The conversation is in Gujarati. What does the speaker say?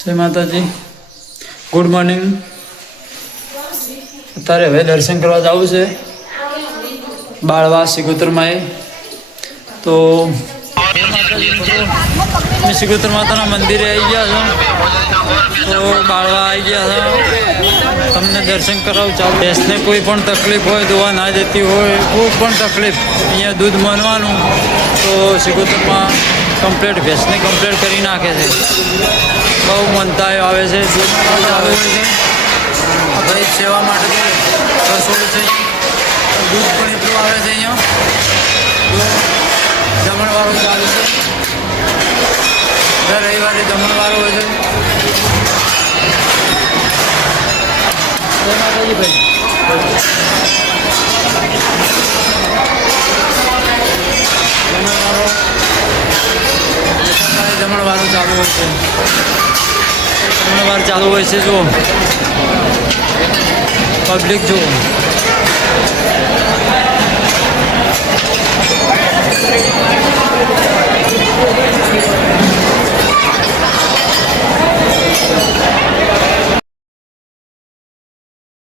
જય માતાજી, ગુડ મોર્નિંગ. અત્યારે હવે દર્શન કરવા જવું છે બાળવા સિગોતરમાં. તો સિગોતર માતાના મંદિરે આવી ગયા છો, તો બાળવા આવી ગયા છો. તમને દર્શન કરાવું ચાલો. ભેંસને કોઈ પણ તકલીફ હોય, દોવા ના જતી હોય, કોઈ પણ તકલીફ, અહીંયા દૂધ માનવાનું તો સિગોતરમાં કમ્પ્લેટ ભેંસને કમ્પ્લેટ કરી નાખે છે. બહુ મનતાઓ આવે છે, દૂધ આવે છે. ભાઈ સેવા માટે રસોડ છે, દૂધ પણ એટલું આવે છે. અહીંયા જમણવારો ચાલુ છે, દર રવિવારે જમણવારો હોય છે. જય માતાજી ભાઈ. જમણવારો ચાલુ હોય છે, જમણવાર ચાલુ હોય છે. જુઓ પબ્લિક, જુઓ